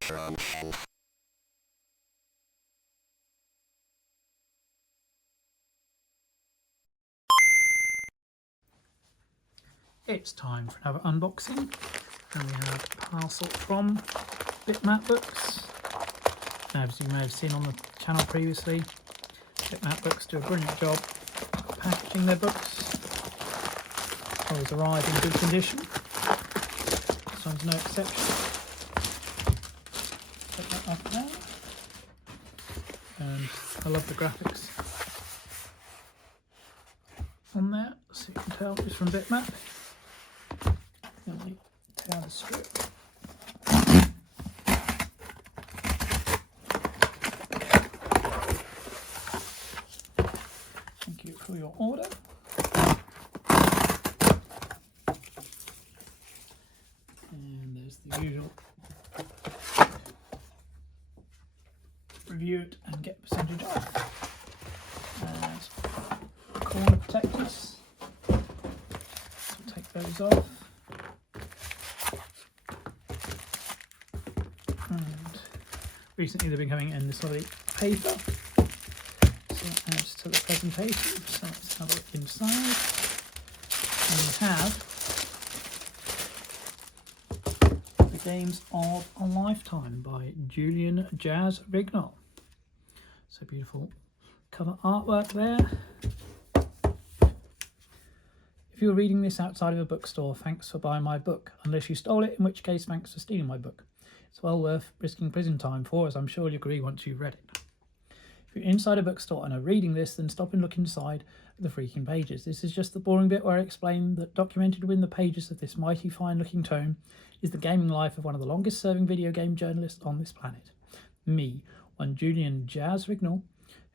Interruption. It's time for another unboxing, and we have a parcel from Bitmap Books. Now, as you may have seen on the channel previously, Bitmap Books do a brilliant job packaging their books. Always arrive in good condition. This one's no exception. Take that up there. And I love the graphics on there, so you can tell it's from Bitmap. Then we tear the strip. Thank you for your order. And there's the usual review it and get percentage off. And corner protectors. So we'll take those off. And recently they've been coming in this lovely paper, so that adds to the presentation. So let's have a look inside. And we have The Games of a Lifetime by Julian Jaz Rignall. So beautiful cover artwork there. If you're reading this outside of a bookstore, thanks for buying my book. Unless you stole it, in which case thanks for stealing my book. It's well worth risking prison time for, as I'm sure you'll agree once you've read it. If you're inside a bookstore and are reading this, then stop and look inside the freaking pages. This is just the boring bit where I explain that documented within the pages of this mighty fine-looking tome is the gaming life of one of the longest-serving video game journalists on this planet. Me, one Julian Jaz Rignall,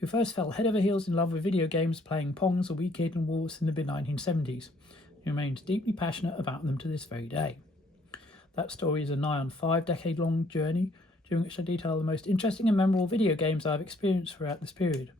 who first fell head over heels in love with video games playing Pong as a wee kid in Woolworths in the mid-1970s. He remains deeply passionate about them to this very day. That story is a nigh on 5-decade-long journey, during which I detail the most interesting and memorable video games I've experienced throughout this period,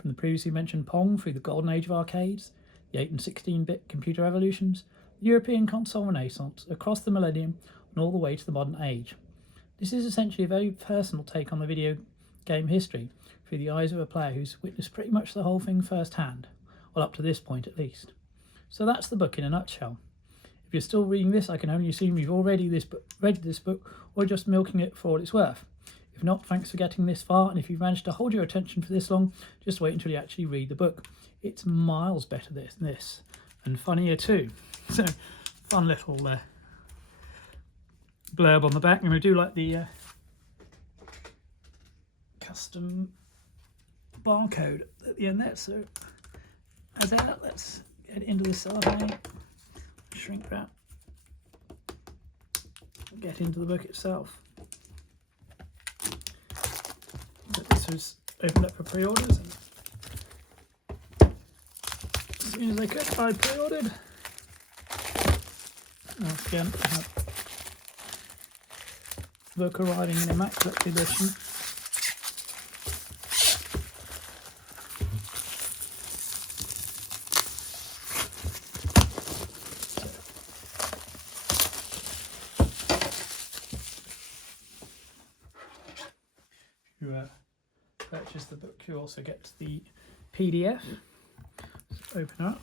from the previously mentioned Pong through the golden age of arcades, the 8 and 16-bit computer revolutions, the European console renaissance, across the millennium, and all the way to the modern age. This is essentially a very personal take on the video game history, through the eyes of a player who's witnessed pretty much the whole thing firsthand, well, up to this point at least. So that's the book in a nutshell. If you're still reading this, I can only assume you've already read this book or just milking it for all it's worth. If not, thanks for getting this far, and if you've managed to hold your attention for this long, just wait until you actually read the book. It's miles better than this, and funnier too. So, fun little blurb on the back, and we do like the custom barcode at the end there. So, as ever, let's get into the cellophane. Shrink wrap, get into the book itself. But this was opened up for pre-orders, and as soon as I could, I pre-ordered. Once again, I have the book arriving in immaculate condition. You purchase the book, you also get the PDF. So open up.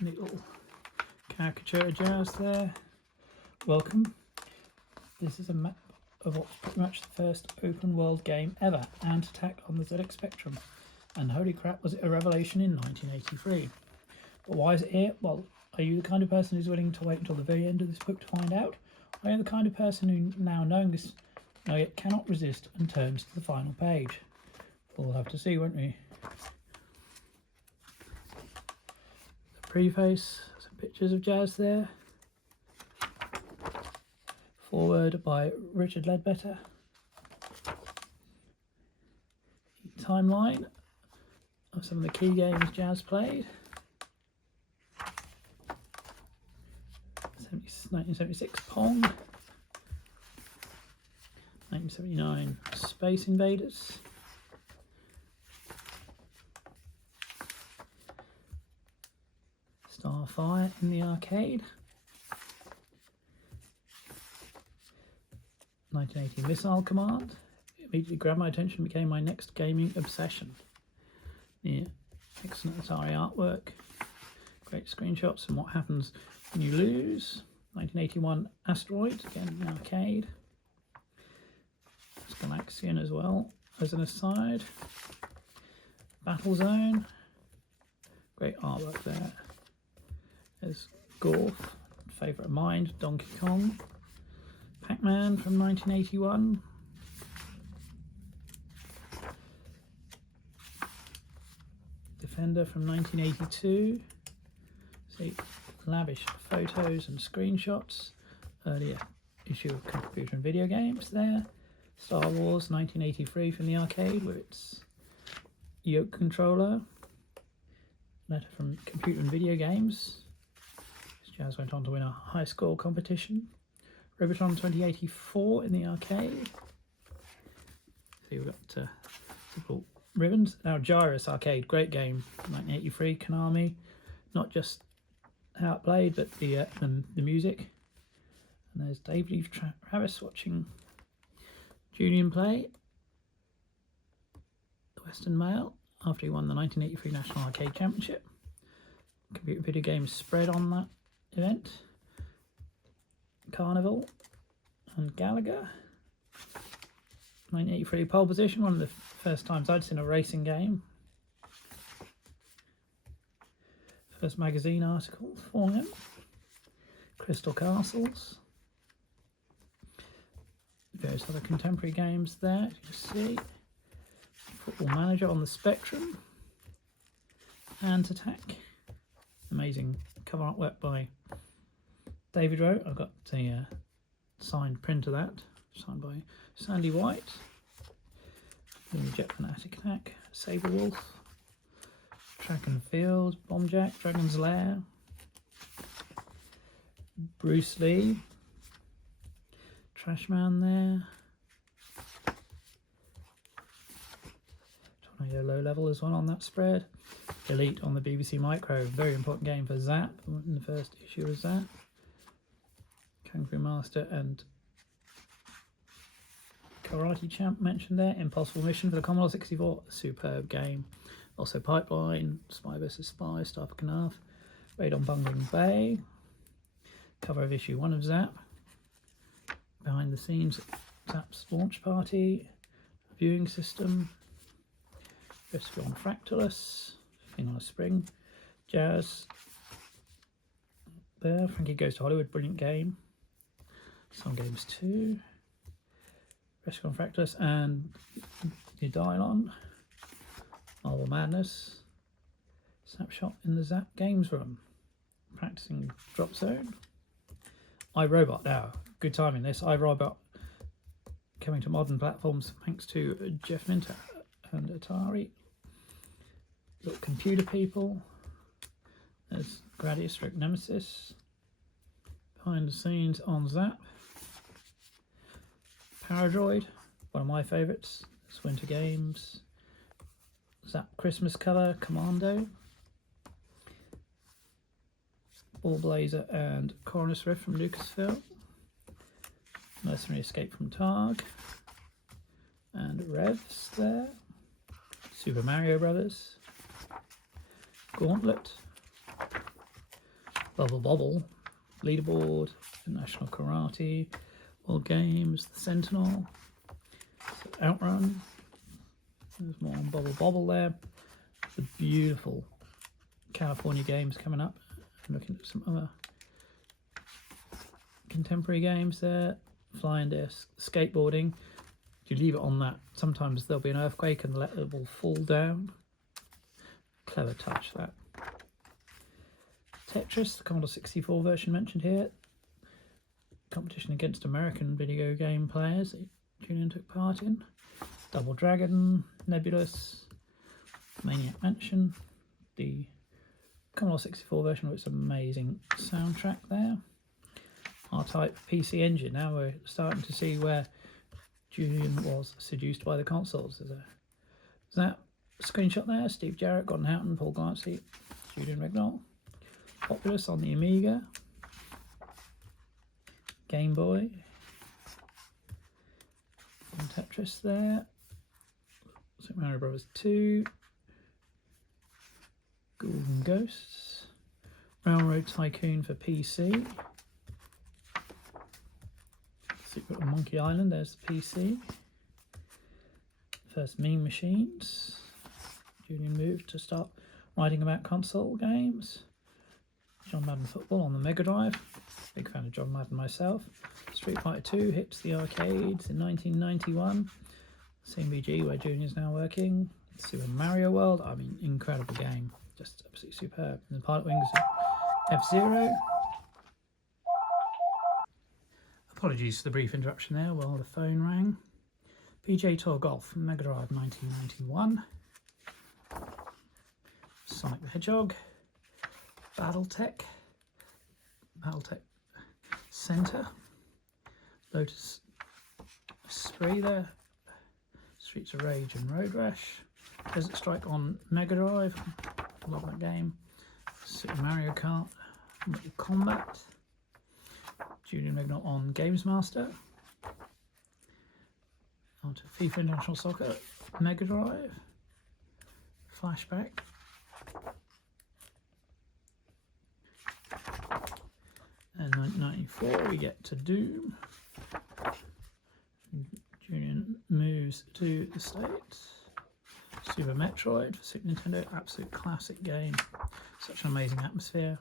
Little caricature of Jaz there. Welcome. This is a map of what's pretty much the first open world game ever, and attack on the ZX Spectrum. And holy crap, was it a revelation in 1983. But why is it here? Well, are you the kind of person who's willing to wait until the very end of this book to find out? Or are you the kind of person who, now knowing this, yet cannot resist and turns to the final page? We'll have to see, won't we? The preface, some pictures of Jaz there. Foreword by Richard Ledbetter. Timeline of some of the key games Jaz played. 1976 Pong. 1979 Space Invaders. Starfire in the arcade. 1980 Missile Command. It immediately grabbed my attention and became my next gaming obsession. Yeah, excellent Atari artwork, great screenshots, and what happens when you lose. 1981 Asteroid, again in arcade. Galaxian as well, as an aside. Battle Zone, great artwork there. There's Gorf, favourite of mine, Donkey Kong. Pac-Man from 1981. Defender from 1982. See, lavish photos and screenshots. Earlier issue of Computer and Video Games there. Star Wars 1983 from the arcade with its yoke controller. Letter from Computer and Video Games. Jaz went on to win a high score competition. Robotron 2084 in the arcade. See, we've got little ribbons. Now Gyrus Arcade, great game, 1983, Konami. Not just how it played, but the music. And there's Dave Lee Travis watching Julian play the Western Mail after he won the 1983 National Arcade Championship. Computer video games spread on that event. Carnival and Gallagher. 1983 pole position, one of the first times I'd seen a racing game. First magazine article for him. Crystal Castles. Various other contemporary games there, you see. Football Manager on the Spectrum. Ant Attack. Amazing cover artwork by David Rowe. I've got the signed print of that, signed by Sandy White. Jet Fanatic Attack, Sabre Wolf, Track and Field, Bomb Jack, Dragon's Lair, Bruce Lee, Trashman there. Tornado Low Level as well on that spread. Elite on the BBC Micro, very important game for ZZAP in the first issue of ZZAP. Kung Fu Master and Karate Champ mentioned there. Impossible Mission for the Commodore 64, a superb game. Also Pipeline, Spy vs Spy, Star for Knarf, Raid on Bungling Bay, cover of issue 1 of ZZAP, behind the scenes ZZAP's launch party, viewing system, Rescue on Fractalus, Thing on a Spring, Jazz there, Frankie Goes to Hollywood, brilliant game, Some Games 2, Rescue on Fractalus and the Dylon, Marvel Madness, Snapshot in the ZZAP Games Room, Practicing Drop Zone, iRobot now, good timing this, iRobot coming to modern platforms thanks to Jeff Minter and Atari. Little Computer People, there's Gradius Stroke Nemesis, behind the scenes on ZZAP. Paradroid, one of my favourites, it's Winter Games. ZZAP Christmas Color, Commando. Ball Blazer and Coroner's Rift from Lucasfilm. Mercenary Escape from Targ. And Revs there. Super Mario Brothers. Gauntlet. Bubble Bobble. Leaderboard. National Karate. World Games. The Sentinel. Outrun. There's more on Bubble Bobble there. The beautiful California games coming up. I'm looking at some other contemporary games there. Flying disc, skateboarding. If you leave it on that, sometimes there'll be an earthquake and it will fall down. Clever touch, that. Tetris, the Commodore 64 version mentioned here. Competition against American video game players that Julian took part in. Double Dragon, Nebulous, Maniac Mansion, the Commodore 64 version with its amazing soundtrack there. R-Type PC Engine, now we're starting to see where Julian was seduced by the consoles. There's that screenshot there, Steve Jarrett, Gordon Houghton, Paul Glancy, Julian Rignall. Populous on the Amiga, Game Boy, Tetris there. Super Mario Bros. 2. Golden Ghosts. Railroad Tycoon for PC. Secret of Monkey Island, there's the PC. First Mean Machines. Julian moved to start writing about console games. John Madden Football on the Mega Drive. Big fan of John Madden myself. Street Fighter 2 hits the arcades in 1991. C&VG, where Julian's now working. Super Mario World, I mean, incredible game. Just absolutely superb. And the Pilot Wings F-Zero. Apologies for the brief interruption there while the phone rang. PGA Tour Golf, Mega Drive 1991. Sonic the Hedgehog. Battletech Center. Lotus Spree there. Streets of Rage and Road Rash. Desert Strike on Mega Drive. Love that game. Super Mario Kart. Mortal Kombat. Julian Rignall on Games Master. On to FIFA International Soccer. Mega Drive. Flashback. And 1994 we get to Doom. Julian moves to the States. Super Metroid for Super Nintendo, absolute classic game. Such an amazing atmosphere.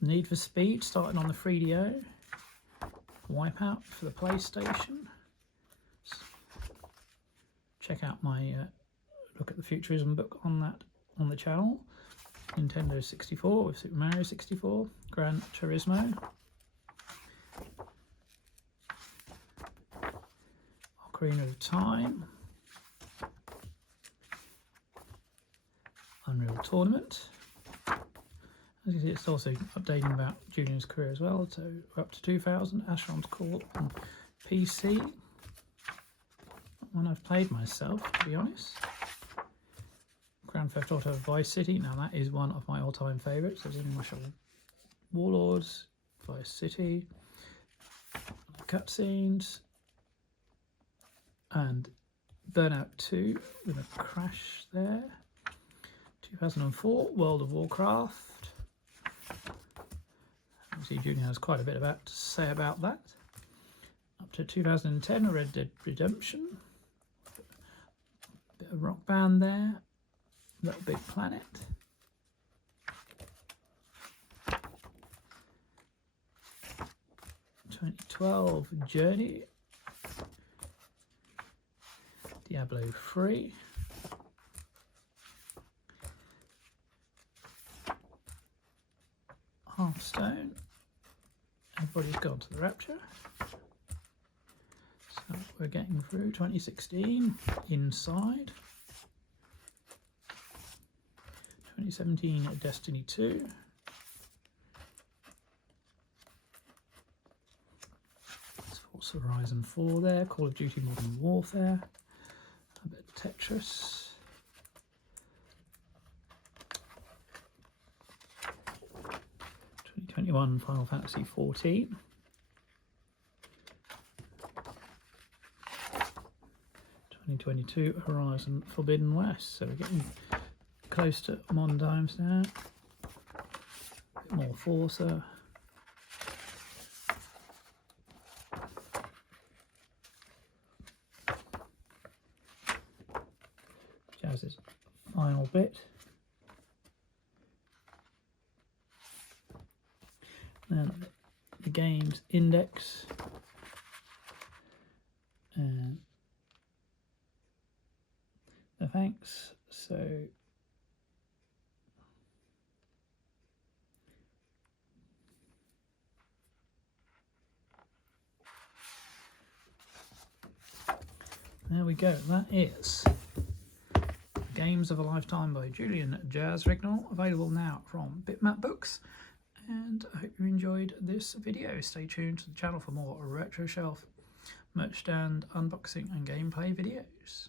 Need for Speed, starting on the 3DO. Wipeout for the PlayStation. Check out my look at the Futurism book on that on the channel. Nintendo 64 with Super Mario 64. Gran Turismo. Ocarina of Time. Unreal Tournament. As you see, it's also updating about Julian's career as well. So we're up to 2000. Asheron's Call on PC. One I've played myself, to be honest. Grand Theft Auto Vice City. Now that is one of my all-time favourites. There's Martial Warlords, Vice City, cutscenes, and Burnout 2 with a crash there. 2004, World of Warcraft. Obviously, Julian has quite a bit to say about that. Up to 2010, Red Dead Redemption. Bit of Rock Band there. Little Big Planet. (2012) Journey. Diablo 3. Hearthstone. Everybody's gone to the Rapture. So we're getting through 2016. Inside. 2017 Destiny 2. Forza Horizon 4 there. Call of Duty Modern Warfare. A bit of Tetris. 2021 Final Fantasy 14. 2022 Horizon Forbidden West. So we're getting close to modern times now. A bit more Forza. Jaz's final bit. Then the games index. And the thanks. So there we go. That is Games of a Lifetime by Julian Jaz Rignall, available now from Bitmap Books. And I hope you enjoyed this video. Stay tuned to the channel for more retro shelf, merch stand, unboxing and gameplay videos.